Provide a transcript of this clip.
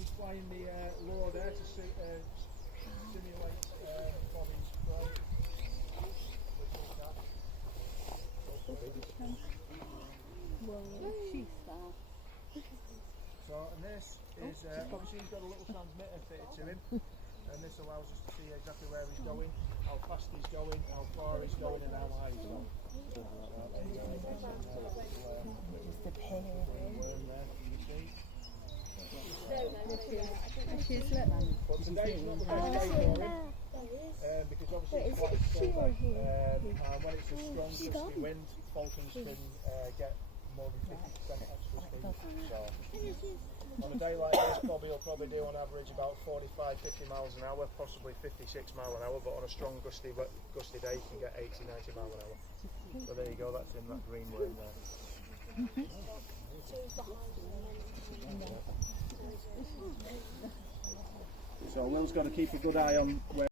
he's flying the lower there to simulate Bobby's throw. Well, she's far. So, and this is, obviously he's got a little transmitter fitted to him, and this allows us to see exactly where he's going, how fast he's going, how far he's going, and how high he's going. Just a pair. Worm there, can you see? She's little. But today's not the best day for him, because obviously it's quite silver, and when it's a strong gusty wind, Falcons can get more than 50% extra speed. So, on a day like this, Bobby will probably do on average about 45-50 miles an hour, possibly 56 miles an hour, but on a strong gusty day you can get 80-90 miles an hour. So there you go, that's in that green worm there. So Will's got to keep a good eye on where